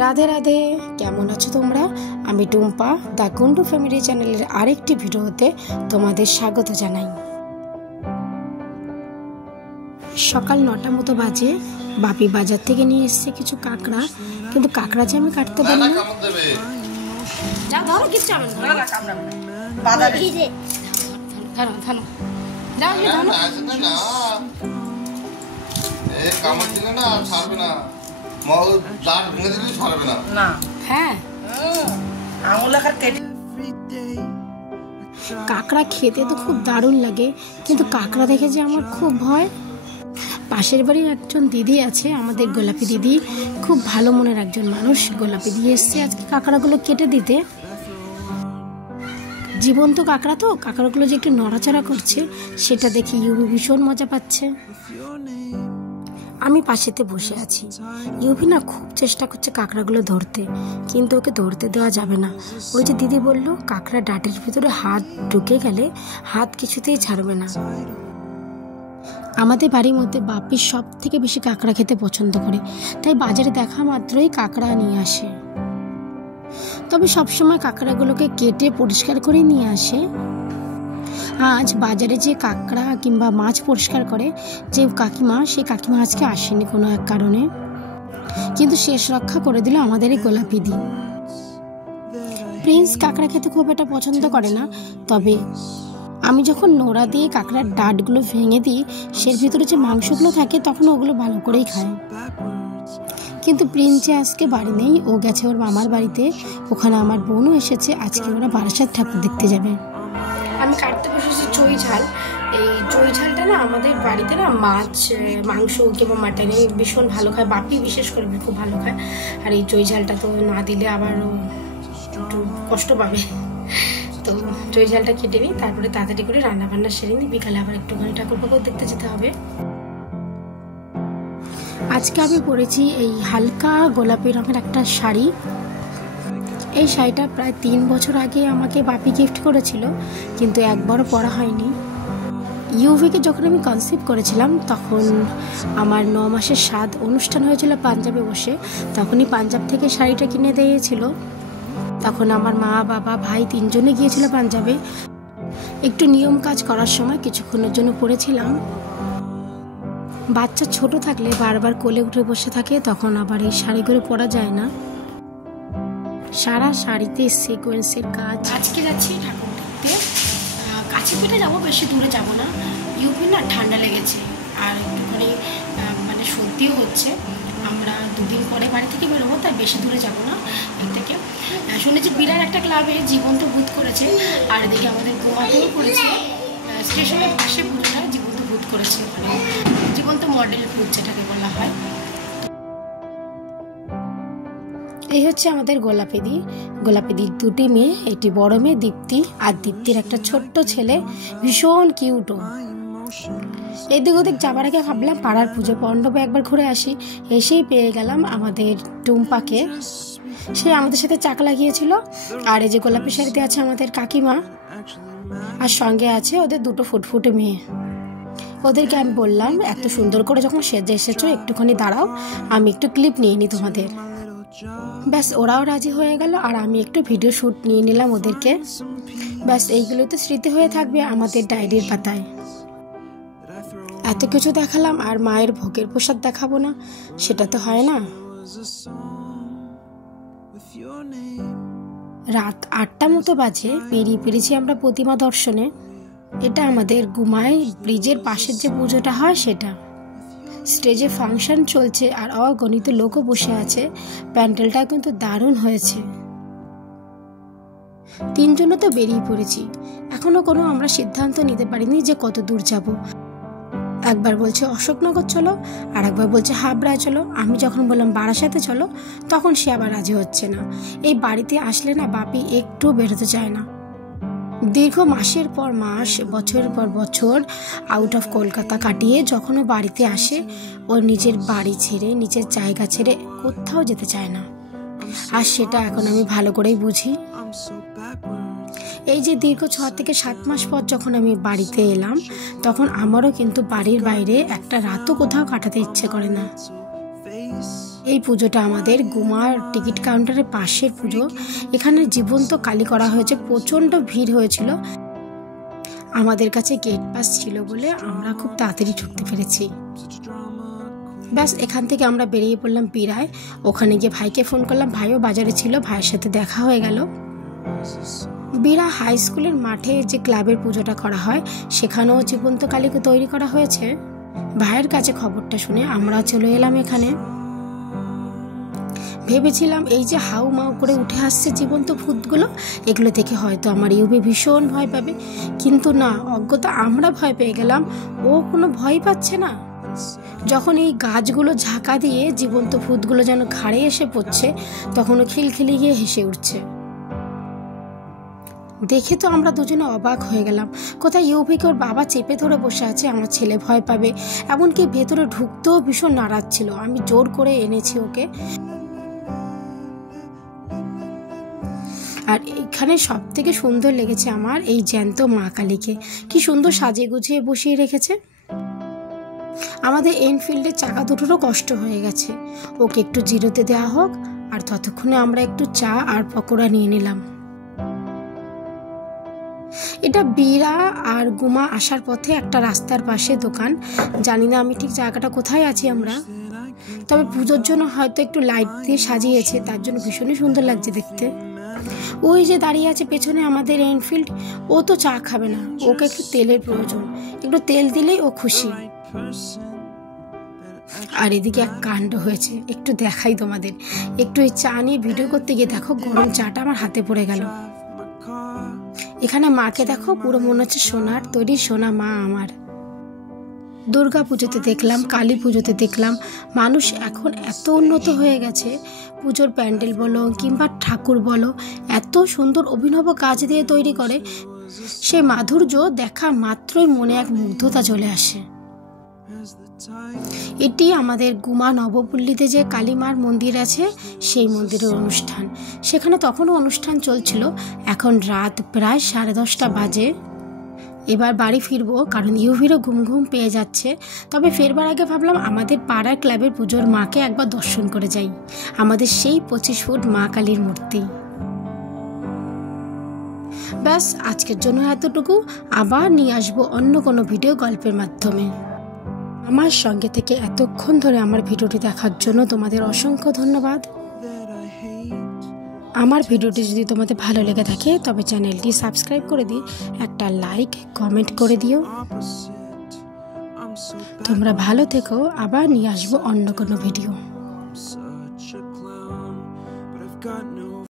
রাধে রাধে, কেমন আছো তোমরা? আমি টুম্পা, দ্য কুন্ডু ফ্যামিলি চ্যানেলের আরেকটি ভিডিওতে তোমাদের স্বাগত জানাই। সকাল 9টা মতো বাজে। বাপি বাজার থেকে নিয়ে এসছে কিছু কাঁকড়া, কিন্তু কাঁকড়া যে আমি কাটতে পারি না। কাঁকড়া খেতে তো খুব দারুণ লাগে, কিন্তু কাঁকড়া দেখে যে আমার খুব ভয়। পাশের বাড়ির একজন দিদি আছে, আমাদের গোলাপি দিদি, খুব ভালো মনের একজন মানুষ। গোলাপি দিয়ে এসছে আজকে কাঁকড়াগুলো কেটে দিতে। জীবন্ত কাঁকড়া তো, কাঁকড়াগুলো যে একটু নড়াচড়া করছে সেটা দেখে ইউভি ভীষণ মজা পাচ্ছে। আমি পাশেতে বসে আছি। ইউভি না খুব চেষ্টা করছে কাঁকড়াগুলো ধরতে, কিন্তু ওকে ধরতে দেওয়া যাবে না। ওই যে দিদি বলল, কাঁকড়া ডাটের ভিতরে হাত ঢুকে গেলে হাত কিছুতেই ছাড়বে না। আমাদের বাড়ির মধ্যে বাপি সব থেকে বেশি কাঁকড়া খেতে পছন্দ করে, তাই বাজারে দেখা মাত্রই কাঁকড়া নিয়ে আসে। তবে সবসময় কাঁকড়াগুলোকে কেটে পরিষ্কার করে নিয়ে আসে। আজ বাজারে যে কাঁকড়া কিংবা মাছ পরিষ্কার করে যে কাকিমা, সেই কাকিমা আজকে আসেনি কোনো এক কারণে, কিন্তু শেষ রক্ষা করে দিল আমাদের এই গোলাপি দি। প্রিন্স কাঁকড়া খেতে খুব একটা পছন্দ করে না, তবে আমি যখন নোড়া দিয়ে কাঁকড়ার ডাঁটগুলো ভেঙে দিই, সের ভিতরে যে মাংসগুলো থাকে তখন ওগুলো ভালো করেই খায়। কিন্তু প্রিন্সে আজকে বাড়ি নেই, ও গেছে ওর মামার বাড়িতে। ওখানে আমার বোনও এসেছে, আজকে ওরা বারাসাত ঠাকুর দেখতে যাবে। আমি কাটতে বসেছি চই ঝাল। এই চই ঝালটা না আমাদের বাড়িতে না মাছ, মাংস কিংবা মাটনে ভীষণ ভালো খায়, বাপি বিশেষ করে খুব ভালো খায়। আর এই চই ঝালটা তো না দিলে আবার একটু কষ্ট পাবে, তো চই ঝালটা কেটে নিই, তারপরে তাড়াতাড়ি করে রান্না বান্না সেরে নিই। বিকালে আবার একটুখানি ঠাকুর পাকুর দেখতে যেতে হবে। আজকে আমি পরেছি এই হালকা গোলাপি রঙের একটা শাড়ি। এই শাড়িটা প্রায় 3 বছর আগে আমাকে বাপি গিফট করেছিল, কিন্তু একবারও পরা হয়নি। ইউভিকে যখন আমি কনসিভ করেছিলাম, তখন আমার 9 মাসের স্বাদ অনুষ্ঠান হয়েছিল পাঞ্জাবে বসে। তখনই পাঞ্জাব থেকে শাড়িটা কিনে দিয়েছিল। তখন আমার মা, বাবা, ভাই 3 জনে গিয়েছিল পাঞ্জাবে। একটু নিয়ম কাজ করার সময় কিছুক্ষণের জন্য পরেছিলাম। বাচ্চা ছোট থাকলে বারবার কোলে উঠে বসে থাকে, তখন আবার এই শাড়ি করে পরা যায় না। সারা শাড়িতে সিকোয়েন্সের কাজ। আজকে যাচ্ছি ঠাকুর দেখতে, কাছে পিঠে যাবো, বেশি দূরে যাব না। ইউপি না ঠান্ডা লেগেছে আর একটুখানি মানে সর্দিও হচ্ছে। আমরা 2 দিন পরে বাড়ি থেকে বেরোবো, তাই বেশি দূরে যাব না। এর থেকে শুনেছি বিরাট একটা ক্লাবে জীবন্ত ভূত করেছে, আর এদিকে আমাদের গোয়াতেও করেছে। স্টেশনের পাশে পুজোটা জীবন্ত ভূত করেছে, মানে জীবন্ত মডেল ভূত যেটাকে বলা হয়। এই হচ্ছে আমাদের গোলাপিদি। গোলাপিদির 2টি মেয়ে, এটি বড় মেয়ে দীপ্তি, আর দীপ্তির একটা ছোট্ট ছেলে, ভীষণ কিউটও। এদিক ওদিক যাবার আগে ভাবলাম পাড়ার পুজো মণ্ডপে একবার ঘুরে আসি। এসেই পেয়ে গেলাম আমাদের টুম্পাকে, সে আমাদের সাথে চাক লাগিয়েছিল। আর এই যে গোলাপি শাড়িতে আছে আমাদের কাকিমা, আর সঙ্গে আছে ওদের 2টো ফুটফুটে মেয়ে। ওদেরকে আমি বললাম, এত সুন্দর করে যখন সেজে এসেছো, একটুখানি দাঁড়াও, আমি একটু ক্লিপ নিয়ে নিই তোমাদের। ব্যাস, ওরাও রাজি হয়ে গেল, আর আমি একটু ভিডিও শ্যুট নিয়ে নিলাম ওদেরকে। ব্যাস, এইগুলো তো স্মৃতি হয়ে থাকবে আমাদের ডায়েরির পাতায়। এত কিছু দেখালাম, আর মায়ের ভোগের প্রসাদ দেখাবো না, সেটা তো হয় না। রাত 8টা মতো বাজে, পেরিয়েছি আমরা প্রতিমা দর্শনে। এটা আমাদের গুমাই ব্রিজের পাশের যে পুজোটা হয় সেটা। স্টেজে ফাংশন চলছে আর অগণিত লোকও বসে আছে। প্যান্ডেলটা কিন্তু দারুণ হয়েছে। 3 জনে তো বেরিয়ে পড়েছি, এখনো কোনো আমরা সিদ্ধান্ত নিতে পারিনি যে কত দূর যাব। একবার বলছে অশোকনগর চলো, আর একবার বলছে হাবড়ায় চলো। আমি যখন বললাম বারাসাতে চলো, তখন সে আবার রাজি হচ্ছে না। এই বাড়িতে আসলে না বাপি একটু বেরোতে চায় না। দীর্ঘ মাসের পর মাস, বছরের পর বছর আউট অফ কলকাতা কাটিয়ে যখন ও বাড়িতে আসে, ওর নিজের বাড়ি ছেড়ে, নিজের জায়গা ছেড়ে কোথাও যেতে চায় না। আর সেটা এখন আমি ভালো করেই বুঝি। এই যে দীর্ঘ 6 থেকে 7 মাস পর যখন আমি বাড়িতে এলাম, তখন আমারও কিন্তু বাড়ির বাইরে একটা রাতও কোথাও কাটাতে ইচ্ছে করে না। এই পুজোটা আমাদের গুমার টিকিট কাউন্টারের পাশের পুজো। এখানে জীবন্ত কালী করা হয়েছে, প্রচণ্ড ভিড় হয়েছিল। আমাদের কাছে গেট পাস ছিল বলে আমরা খুব তাড়াতাড়ি ঢুকতে পেরেছি। ব্যাস এখান থেকে আমরা বেরিয়ে পড়লাম পিরায়। ওখানে গিয়ে ভাইকে ফোন করলাম, ভাইও বাজারে ছিল, ভাইয়ের সাথে দেখা হয়ে গেল। বিরা হাই স্কুলের মাঠে যে ক্লাবের পুজোটা করা হয় সেখানেও জীবন্ত কালীকে তৈরি করা হয়েছে। ভাইয়ের কাছে খবরটা শুনে আমরা চলে এলাম এখানে। ভেবেছিলাম এই যে হাউ মাউ করে উঠে আসছে জীবন্ত ভূতগুলো, এগুলো দেখে হয়তো আমার ইউবি ভীষণ ভয় পাবে, কিন্তু না, অজ্ঞতা আমরা ভয় পেয়ে গেলাম, ও কোনো ভয় পাচ্ছে না। যখন এই গাছগুলো ঝাঁকা দিয়ে জীবন্ত ভূতগুলো যেন ঘাড়ে এসে পড়ছে, তখন ও খিলখিলি গিয়ে হেসে উঠছে। দেখে তো আমরা দুজনে অবাক হয়ে গেলাম। কোথায় ইউভিকে ওর বাবা চেপে ধরে বসে আছে, আমার ছেলে ভয় পাবে, এমনকি ভেতরে ঢুকতেও ভীষণ নারাজ ছিল। আমি জোর করে এনেছি ওকে। আর এখানে সব থেকে সুন্দর লেগেছে আমার এই জ্যান্ত মা কালীকে, কি সুন্দর সাজিয়ে গুছিয়ে বসিয়ে রেখেছে। আমাদের এনফিল্ডের চাকা দুটোরও কষ্ট হয়ে গেছে, ওকে একটু জিরোতে দেওয়া হোক। আর ততক্ষণে আমরা একটু চা আর পকোড়া নিয়ে নিলাম। এটা বীরা আর গুমা আসার পথে একটা রাস্তার পাশে দোকান। জানি না আমি ঠিক জায়গাটা কোথায় আছি আমরা, তবে পুজোর জন্য হয়তো একটু লাইট দিয়ে সাজিয়েছে, তার জন্য ভীষণই সুন্দর লাগছে দেখতে। ওই যে দাঁড়িয়ে আছে পেছনে আমাদের এনফিল্ড, ও তো চা খাবে না, ওকে একটু তেলের প্রয়োজন, একটু তেল দিলেই ও খুশি। আর এদিকে এক কাণ্ড হয়েছে, একটু দেখাই তোমাদের। একটু এই চা নিয়ে ভিডিও করতে গিয়ে দেখো গরম চাটা আমার হাতে পড়ে গেল। এখানে মাকে দেখো, পুরো মনে হচ্ছে সোনার তৈরি, সোনা মা আমার। দুর্গা পুজোতে দেখলাম, কালী পুজোতে দেখলাম, মানুষ এখন এত উন্নত হয়ে গেছে, পুজোর প্যান্ডেল বলো কিংবা ঠাকুর বলো, এত সুন্দর অভিনব কাজ দিয়ে তৈরি করে, সে মাধুর্য দেখা মাত্রই মনে এক মুগ্ধতা চলে আসে। এটি আমাদের গুমা নবপল্লীতে যে কালীমার মন্দির আছে সেই মন্দিরের অনুষ্ঠান। সেখানে তখনও অনুষ্ঠান চলছিল। এখন রাত প্রায় 10:30 বাজে। এবার বাড়ি ফিরবো, কারণ ইউভিরও ঘুম ঘুম পেয়ে যাচ্ছে। তবে ফেরবার আগে ভাবলাম আমাদের পাড়ার ক্লাবের পুজোর মাকে একবার দর্শন করে যাই, আমাদের সেই 25 ফুট মা কালীর মূর্তি। ব্যাস আজকের জন্য এতটুকু। আবার নিয়ে আসবো অন্য কোনো ভিডিও গল্পের মাধ্যমে। আমার সঙ্গে থেকে এতক্ষণ ধরে আমার ভিডিওটি দেখার জন্য তোমাদের অসংখ্য ধন্যবাদ। আমার ভিডিওটি যদি তোমাদের ভালো লেগে থাকে তবে চ্যানেলটি সাবস্ক্রাইব করে দিয়ে একটা লাইক কমেন্ট করে দিও। তোমরা ভালো থেকো, আবার নিয়ে আসবো অন্য কোনো ভিডিও।